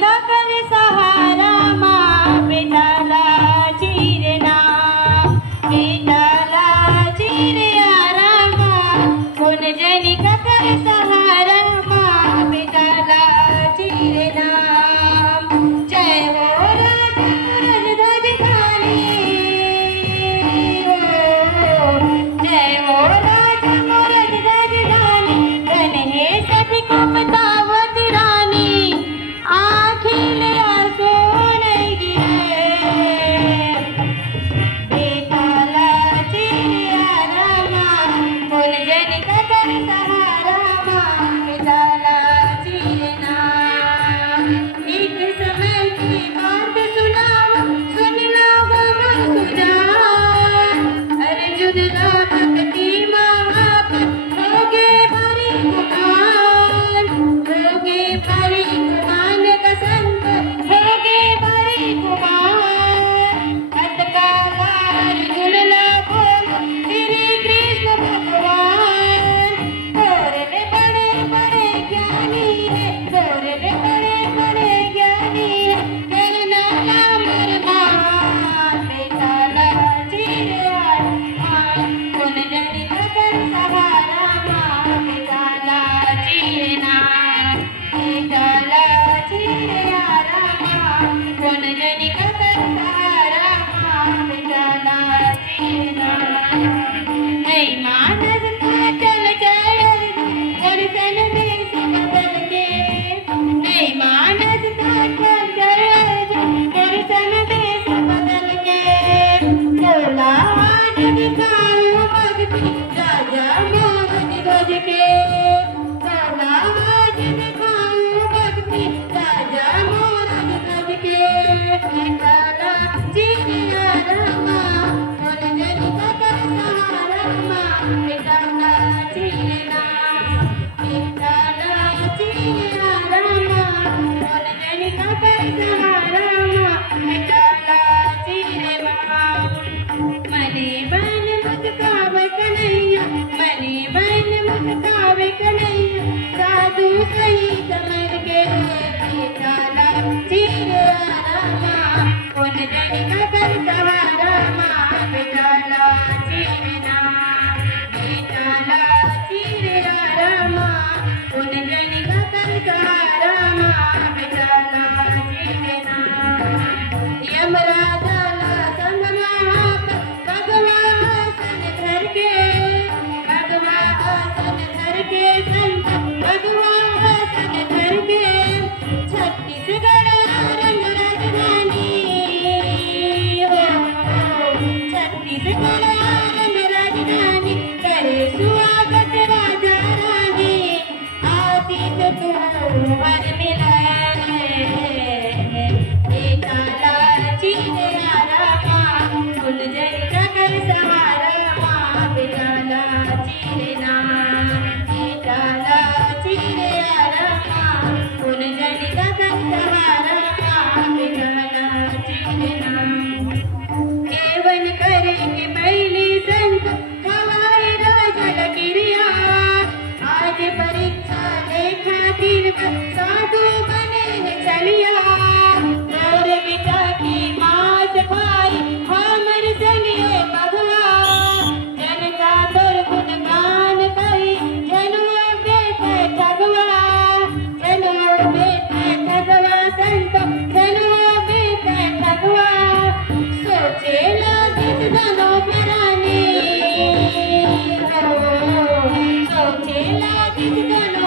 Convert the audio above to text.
का कर सहारा माँ बेटाला चीरना बेटाला चीर यारा माँ कौन जनी का कर सहारा माँ बेटाला चीरना जय हो राजा राजधानी जय हो राजा राजधानी धन है सभी को बतावत रानी आखिल आसो नहीं गिरे बेटाला चीरिया माँ कौन जन का कर सहारा माँ बेटाला चीरना एक समय की बात सुनाओ सुन लो गम सुना अर्जुन राम की माँ पर होगे भारी गुमान होगे भारी गुमान का संत होगे भारी गुमान अतकाला अर्जुन लाभो श्री कृष्ण भगवान गोरे बड़े बड़े ज्ञानी है गोरे बड़े बड़े ज्ञानी है कहना नाम मान बेटाला चीरया कौन जनी का कर सहारा माँ बेटाला चीरना बेटाला चीरया माँ कौन जनी का कर सहारा माँ बेटाला चीरना नहीं मानस का चल चल दर्शन देश बदल के नहीं मानस का चल चल दर्शन देश बदल के बोला आज दिखाऊं भक्ति राजा मोहन गज के बोला आज दिखाऊं भक्ति राजा मोहन गज के बेटाला चीरिया माँ कौन जनी का कर सहारा माँ बेटाला चीरना बेटाला चीरिया माँ कौन जनी का कर सहारा माँ बेटाला चीरना मने बन मुस्कावे कन्हैया मने बन मुस्कावे कन्हैया साधु सही समझ के बेटाला चीरया माँ कौन जनी का कर सहारा माँ बेटाला चीरना बेटाला चीरया माँ कौन जनी का कर सहारा माँ बेटाला चीरना यमराजा लासन वहाँ पर भगवान आसन धर के भगवान आसन धर के संत भगवान आसन धर के छत्तीसगढ़ रंग राजधानी हो छत्तीसगढ़ रंग राजधानी करे स्वागत राजा रानी आदित तुम्हार मिला बेटाला चीरया माँ कौन जनी का कर सहारा माँ बेटाला चीरना बेटाला चीरया माँ कौन जनी का कर सहारा माँ बेटाला चीरना केवन करे के पहले संत हवाई राजा गिरिया आज परीक्षा लेखा तीर साधु बने चलिया और बेटा की मात भाई हमर संगे भगवान जनता दुर्गुण गान करी जनुआ बेटे ठगवा जनुआ बेटे ठगवा संत जनुआ बेटे ठगवा सोचे लागित दोनों प्राणी सोचे लागित दोनों